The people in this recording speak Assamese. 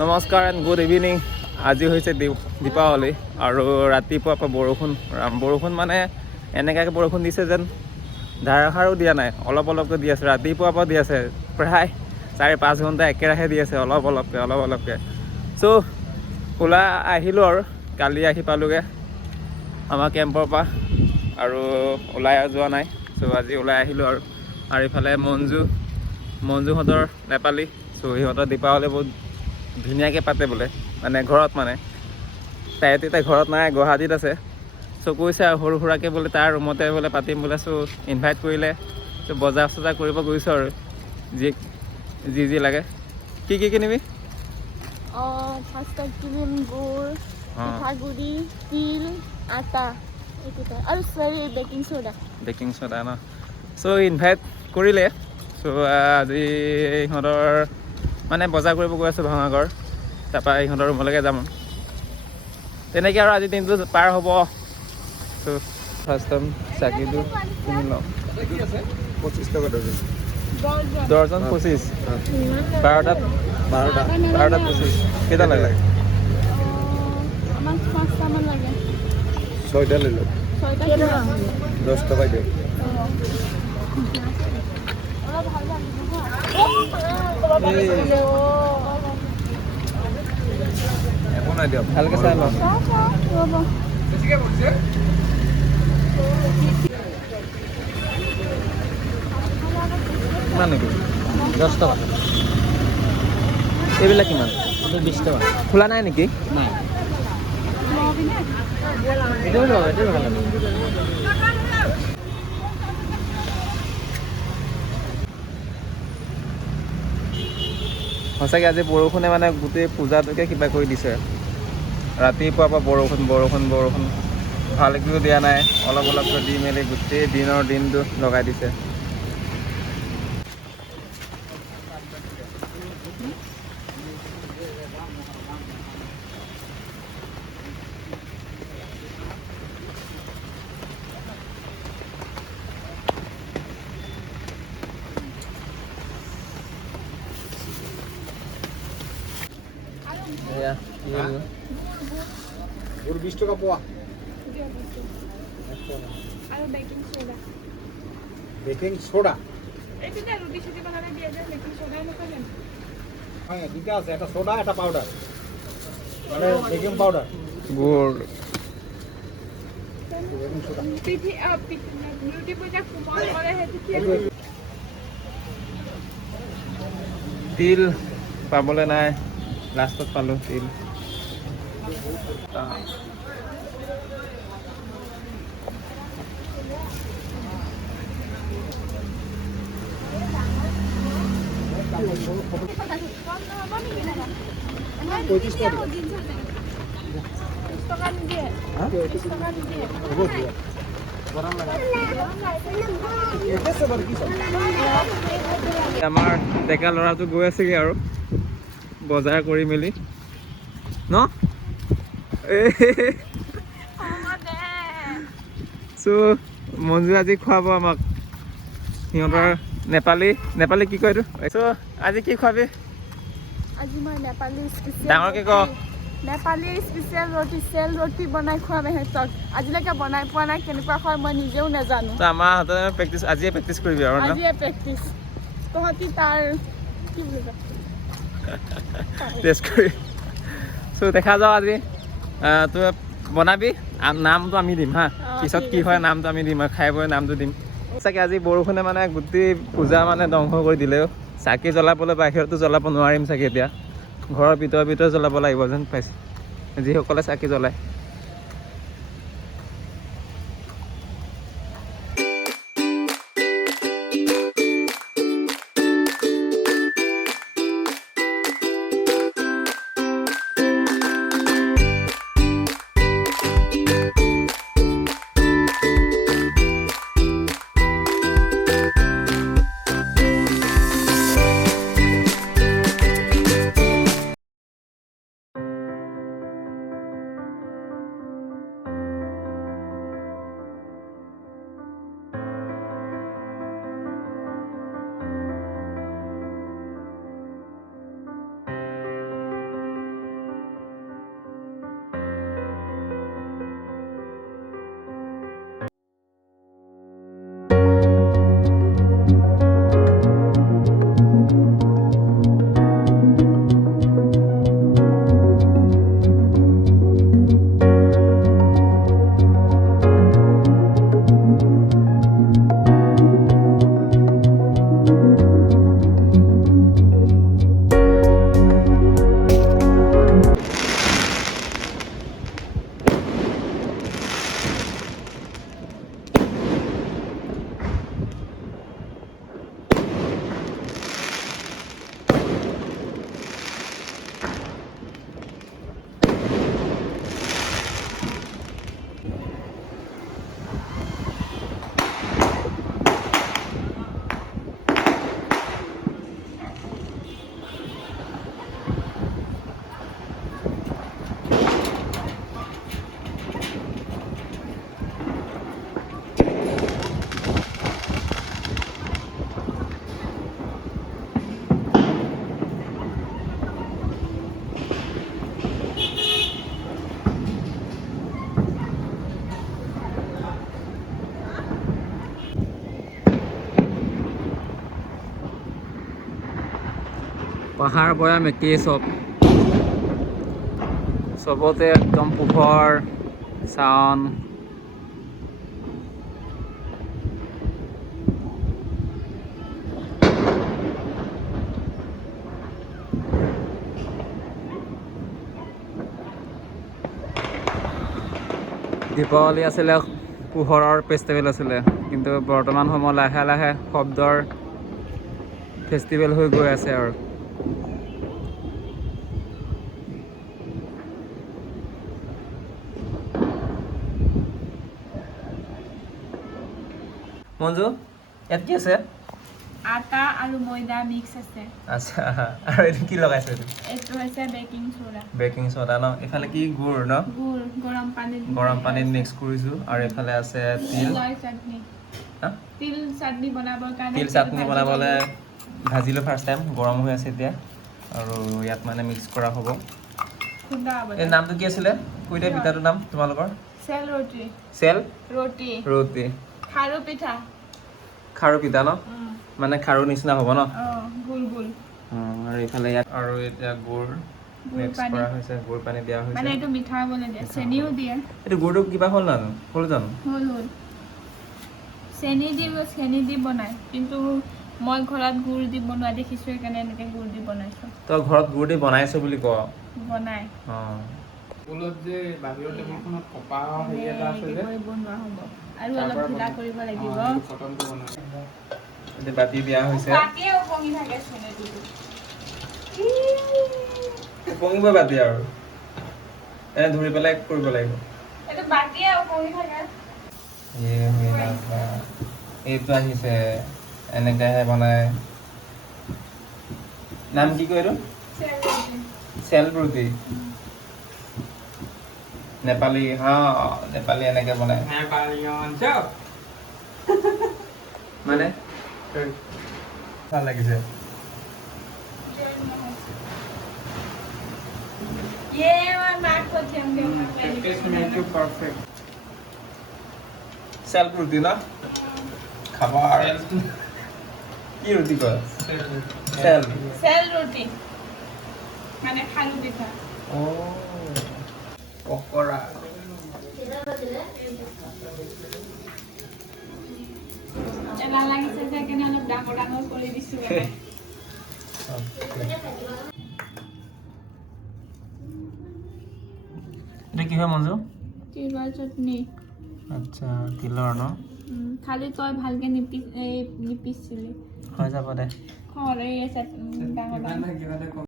নমস্কাৰ এণ্ড গুড ইভিনিং। আজি হৈছে দীপাৱলী আৰু ৰাতিপুৱাৰ পৰা বৰষুণ মানে এনেকুৱাকৈ বৰষুণ দিছে যেন ধাৰাসাৰো দিয়া নাই, অলপ অলপকৈ দি আছে। ৰাতিপুৱাৰ পৰা দি আছে, প্ৰায় 4-5 ঘণ্টা একেৰাহে দি আছে, অলপ অলপকৈ। চ' ওলাই আহিলোঁ আৰু কালি আহি পালোঁগৈ আমাৰ কেম্পৰ পৰা আৰু ওলাই যোৱা নাই। চ' আজি ওলাই আহিলোঁ আৰু ইফালে মঞ্জুহঁতৰ নেপালী। চ' সিহঁতৰ দীপাৱলী বহুত ধুনীয়াকৈ পাতে বোলে, মানে ঘৰত তাই ঘৰত নাই, গুৱাহাটীত আছে। চ' কৈছে আৰু সৰু সুৰাকৈ বোলে তাৰ ৰুমতে বোলে পাতিম বোলে। চ' ইনভাইট কৰিলে। চ' বজাৰ কৰিব গৈছোঁ আৰু যি লাগে। কি কিনিবি? ফাৰ্ষ্টত কিনিম গুড়, পিঠাগুড়ি, তিল, আটা আৰু বেকিং চ'ডা ন। চ' ইনভাইট কৰিলে। চ' আজি ইহঁতৰ মানে বজাৰ কৰিব গৈ আছোঁ ভাঙাগড়, তাৰপৰা ইহঁতৰ ৰুমলৈকে যাম। তেনেকৈ আৰু আজি দিনটো পাৰ হ'ব। চ' ফাৰ্ষ্ট টাইম চাকিটো কিনি লওঁ। 25 টকা ডজন। ডজন 25, 12টাত 25। কেইটা লাগে? আমাক 5টামান লাগে। 6টা লৈ লওক। 10 টকা দিয়ক। একো নাই দিয়ক, ভালকৈ চাই লওঁ। কিমান নেকি? 10 টকা। এইবিলাক কিমান? 20 টকা। খোলা নাই নেকি? নাই। এইটো ভাল লাগে। সঁচাকৈ আজি বৰষুণে মানে গোটেই পূজাটোকে কিবা কৰি দিছে। ৰাতিপুৱাৰ পৰা বৰষুণ ভালকৈও দিয়া নাই, অলপকৈ দি মেলি গোটেই দিনটো লগাই দিছে। গুড় 20 টকা পোৱা। আৰু বেকিং চ'ডা। বেকিং সোডা এইটো যে ৰুটি চুটি বনালে দিয়ে যে বেকিং চ'ডা নকয় জানো? হয়, দুটা আছে, এটা সোডা এটা পাউডাৰ, মানে বেকিং পাউডাৰ। গুড় বেকিং সোডা। ৰুটি পূজা কোমল কৰে সেইটো কি? তিল পাবলৈ নাই, লাষ্টত পালোঁ তিল। আমাৰ ডেকা ল'ৰাটো গৈ আছেগৈ আৰু বজাৰ কৰি মেলি ন। চ' মঞ্জু আজি খুৱাব আমাক, সিহঁতৰ নেপালী কি কয় এইটো? চ' আজি কি খুৱাবি? আজি মই নেপালী ডাঙৰকৈ ক। নেপালী স্পেচিয়েল চেল ৰুটি বনাই খুৱাম সিহঁতক। আজিলৈকে বনাই পোৱা নাই, কেনেকুৱা হয় মই নিজেও নাজানো। ত' আমাৰ হাতত আজিয়ে প্ৰেক্টিচ কৰিবি আৰু ন? আজিয়ে প্ৰেক্টিচ। তহঁতি তাৰ কি বুলি কয় টেষ্ট কৰি। চ' দেখা যাওঁ আজি। তই বনাবি, নামটো আমি দিম হা, পিছত কি হয় নামটো আমি দিম আৰু খাই বৈ নামটো দিম। চাগে আজি বৰষুণে মানে গোটেই পূজা মানে ধ্বংস কৰি দিলেও। চাকি জ্বলাবলৈ বাহিৰতো জ্বলাব নোৱাৰিম চাগে এতিয়া, ঘৰৰ ভিতৰে জ্বলাব লাগিব যেন পাইছোঁ, যিসকলে চাকি জ্বলায়। পাহাৰ ভৈয়াম একেই চব চবতে একদম পোহৰ চাউন দীপাৱলী আছিলে পোহৰৰ ফেষ্টিভেল আছিলে কিন্তু বৰ্তমান সময়ত লাহে লাহে শব্দৰ ফেষ্টিভেল হৈ গৈ আছে আৰু মঞ্জু ইয়াত কি আছে আটা আৰু ময়দা মিক্স আছে আচ্ছা আৰু এইটো কি লগাইছে এইটো হৈছে বেকিং সোডা ন এফালে কি গুড় ন গুড় গৰম পানীত মিক্স কৰিছো আৰু এফালে আছে তিল তিল চাটনি বনাবৰ কাৰণে তিল চাটনি বনাবলৈ ভাজিলো ফাৰ্ষ্ট টাইম গৰম হৈ আছে এতিয়া আৰু ইয়াত মানে মিক্স কৰা হ'ব এই নামটো কি আছিলে কৈ দিয়া পিঠাটোৰ নাম তোমালোকৰ চেল ৰুটি চেল ৰুটি খাৰু পিঠা ন মানে খাৰু নিচিনা হ'ব ন গোল আৰু এইফালে ইয়াত আৰু এতিয়া গুড় মিক্স কৰা হৈছে গুড় পানী দিয়া হৈছে মানে এইটো মিঠা হ'বলৈ দিয়ে চেনিও দিয়ে এইটো গুড়টো কিবা হ'ল জানো হ'ল জানো হ'ল চেনি দি বনাই কিন্তু মই ঘৰত গুড় দি বনোৱা দেখিছোঁ সেইকাৰণে এনেকৈ গুড় দি বনাইছোঁ তই ঘৰত গুড় দি বনাইছো বুলি কওঁ বনাই স্কুলত যে বাহিৰৰ টেবুলখনত কপা হেৰি এটা আছে যে বনোৱা হ'ব আৰু অলপ ঢিলা কৰিব লাগিব খতমটো বনাই এতিয়া বাতি দিয়া হৈছে বাতিয়ে উপঙি থাকে চেনিটো উপঙিব বাতি আৰু এনে ধৰি পেলাই কৰিব লাগিব এইটো বাতিয়ে উপঙি থাকে এইটো আহিছে এনেকেহে বনাই নাম কি কয় এইটো চেল ৰুটি নেপালী নেপালী এনেকে বনাই মানে ভাল লাগিছে চেল ৰুটি ন খাবা কি ৰুটি কয় চেল ৰুটি মানে খাৰু পিঠা পকৰা এলাহ লাগিছে যে সেইকাৰণে অলপ ডাঙৰ কৰি দিছোঁ মানে এটা কি হয় মঞ্জু তিলৰ চাটনি আচ্ছা তিলৰ ন খালি তই ভালকে নিপিছিলি হৈ যাব দে এই ডাঙৰ